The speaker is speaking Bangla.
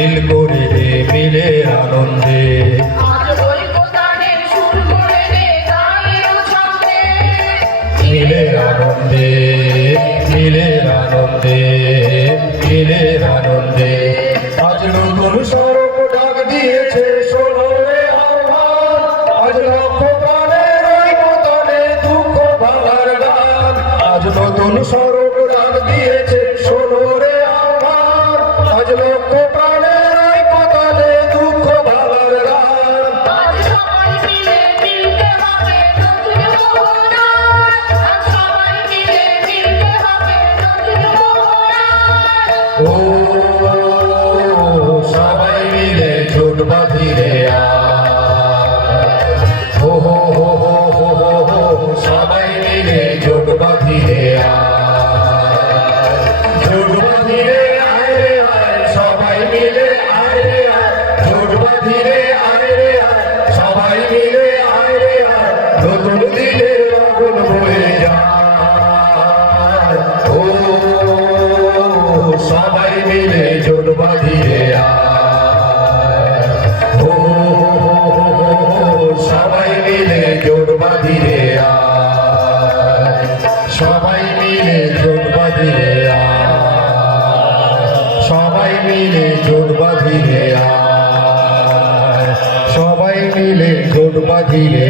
মিল করে রে মিলে আনন্দে মিলে আনন্দে মিলে আনন্দে মিলে আনন্দে আজ নতুন সড়ক ডাক দিয়েছে শোনো রে আহ্বান আজ লক্ষ প্রাণের ঐকতানে দুঃখ ভাঙার গান আজ নতুন সড়ক ডাক দিয়েছে শোনো রে আহ্বান আজ লক্ষ প্রাণের ঐকতানে দুঃখ ভাঙার গান ও সবাই মিলে জোট বাঁধিরে ও হো হো হো হো হো হো সবাই মিলে জোট বাঁধিরে জোট বাঁধিরে আয় রে আয় সবাই মিলে আয় রে আয় জোট বাঁধিরে আয় রে আয় সবাই মিলে আয় রে আয় নতুন দিনের আগুন বয়ে যায় ও সবাই মিলে জোট বাঁধিরে ও সবাই মিলে জোট বাঁধিরে সবাই মিলে জোট বাঁধিরে সবাই মিলে জোট বাঁধিরে সবাই মিলে জোট বাঁধিরে